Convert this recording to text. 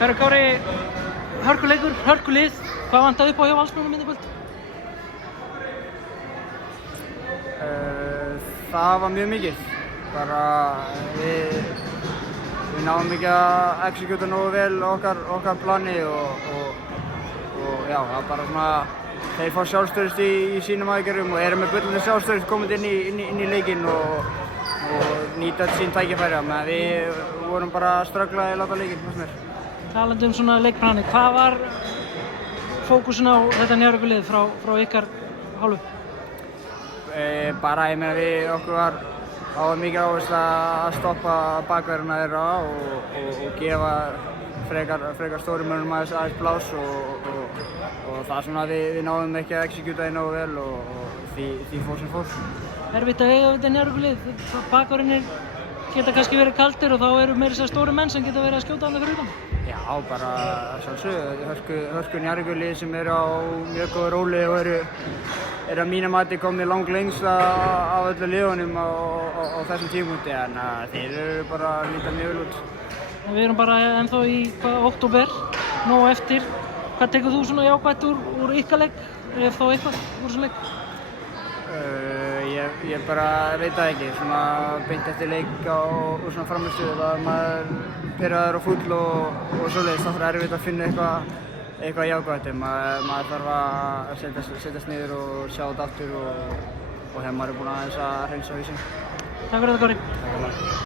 Herra Kári, hörkuleikur, hörkulið. Hvað vantaði upp á hjá Valsmönnum í kvöld? Það var mjög mikið. Bara við náðum ekki að exekúta nógu vel okkar plani og já, það bara svona þeir fá sjálfstraust í sínum aðgerðum og eru með bullandi sjálfstraust komandi inn í leikinn og nýta sín tækifæri. Meðan við vorum bara að ströggla að láta leikinn, fannst mér. Talandi svona leikplani, hvað var fókusin á þetta Njarðvíkurlið frá ykkar hálfu? Bara ég meina okkur var mikið áhersla að stoppa bakverðina þeirra og gefa frekar stórum mönnum aðeins plás og það svona við náðum ekki að exekúta því nógu vel og því fór sem fór. Erfitt að eiga þetta Njarðvíkurlið? Bakverðinir geta kannski verið kaldir og þá eru meira þess að stóru menn sem geta verið að skjóta hana fyrir utan? Já, bara sjálfsögðu. Hörku Njarðvíkurlið sem eru á mjög góðu róli og eru að mínu mati komnir langlengst af öllu liðunum á þessum tímapunkti en þeir eru bara að líta mjög vel út. Við erum bara ennþá í október, nóg eftir. Hvað tekur þú svona jákvætt úr ykkar leik, ef þá eitthvað úr þessum leik? Ég bara veit það ekki, svona beint eftir leik og svona frammistöðu að maður pirraður og fúll og svoleiðis, þá er erfitt að finna eitthvað jákvætt. Maður þarf að setjast niður og sjá þetta aftur og maður er búinn aðeins að hreinsa hausinn. Takk fyrir þetta, Kári.